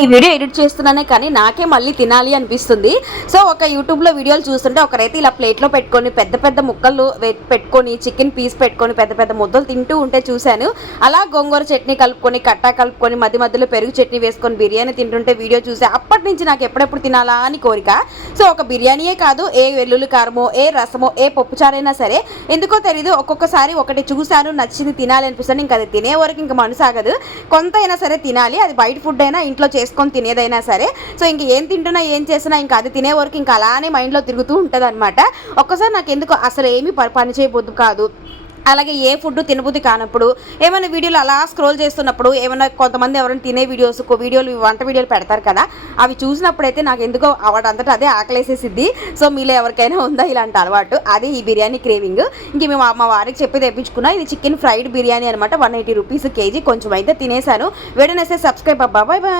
ఈ video edit చేస్తున్నానే కానీ నాకే మళ్ళీ తినాలి అనిపిస్తుంది. సో ఒక యూట్యూబ్లో వీడియోలు చూస్తుంటే ఒకరైతే ఇలా ప్లేట్లో పెట్టుకొని పెద్ద పెద్ద ముక్కలు పెట్టుకొని చికెన్ పీస్ పెట్టుకొని పెద్ద పెద్ద ముద్దలు తింటూ ఉంటే చూశాను. అలా గోంగూర చట్నీ కలుపుకొని కట్టా కలుపుకొని మధ్య మధ్యలో పెరుగు చట్నీ వేసుకొని బిర్యానీ తింటుంటే వీడియో చూసి అప్పటి నుంచి నాకు ఎప్పుడెప్పుడు తినాలా అని కోరిక. సో ఒక బిర్యానీయే కాదు, ఏ వెల్లుల్లి కారమో ఏ రసమో ఏ పప్పుచారైనా సరే ఎందుకో తెలీదు ఒక్కొక్కసారి ఒకటి చూశాను నచ్చింది తినాలి అనిపిస్తుంది. ఇంకా అది తినే వరకు ఇంకా మనసాగదు. కొంత అయినా సరే తినాలి, అది బయట ఫుడ్ అయినా ఇంట్లో చేసుకొని తినేదైనా సరే. సో ఇంక ఏం తింటున్నా ఏం చేసినా ఇంకా అది తినే వరకు ఇంకా అలానే మైండ్లో తిరుగుతూ ఉంటుంది అనమాట. ఒక్కసారి నాకు ఎందుకు అసలు ఏమీ పని చేయబోద్దు కాదు. అలాగే ఏ ఫుడ్ తినబుద్ధి కానప్పుడు ఏమైనా వీడియోలు అలా స్క్రోల్ చేస్తున్నప్పుడు ఏమైనా కొంతమంది ఎవరైనా తినే వీడియోలు వంట వీడియోలు పెడతారు కదా, అవి చూసినప్పుడైతే నాకు ఎందుకో వాటంతటా అదే ఆకలేసేసిద్ది. సో మీలో ఎవరికైనా ఉందా ఇలాంటి అలవాటు? అది ఈ బిర్యానీ క్రేవింగ్. ఇంక మేము మా వారికి చెప్పి తెప్పించుకున్నా. ఇది చికెన్ ఫ్రైడ్ బిర్యానీ అనమాట, 180 రూపీస్ కేజీ. కొంచెం అయితే తినేసాను. వీడియోని సబ్స్క్రైబ్ అబ్బా. Bye bye.